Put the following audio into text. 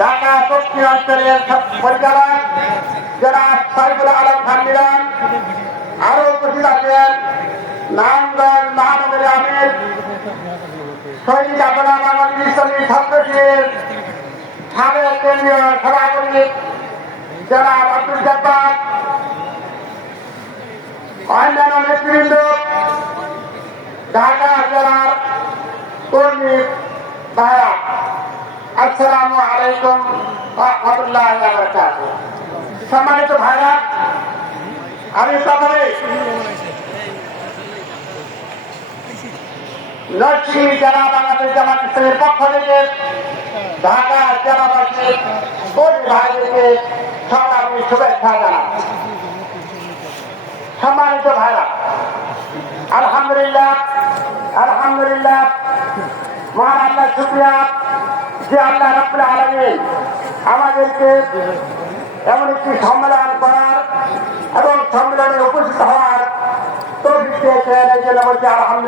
ঢাকা দক্ষিণ অঞ্চলের পরিচালক যারা সাইফুল আলম খান মিলন আরও উপস্থিত আছেন নারায়ণগঞ্জ মহানগরী আমির শহীদ আপনারা বাংলাদেশ ইসলামী ছাত্রশীল, সাবেক কেন্দ্রীয় সভাপতি যারা আব্দুল জব্বার, অন্যান্য নেতৃবৃন্দ, ঢাকা জেলার কর্মী ভাইরা। আসসালামু আলাইকুম রহমতুল্লাহ সম্মানিত ভাইরা, আমি প্রথমে নরসিংহী জেলা বাংলাদেশ জামাত ইসলামের পক্ষ থেকে ঢাকা জেলাবাসী কর্মী ভাইদেরকে সংগ্রামী শুভেচ্ছা জানাচ্ছি। সম্মানিত ভাইরা, আলহামদুলিল্লাহ আলহামদুলিল্লাহ মহান আল্লাহ, শুক্রিয়া যে আল্লাহ রব্বুল আলমিন আমাদেরকে এমন একটি সম্মেলন করার এবং সম্মেলনে উপস্থিত হওয়ার তো দিয়েছেন। এই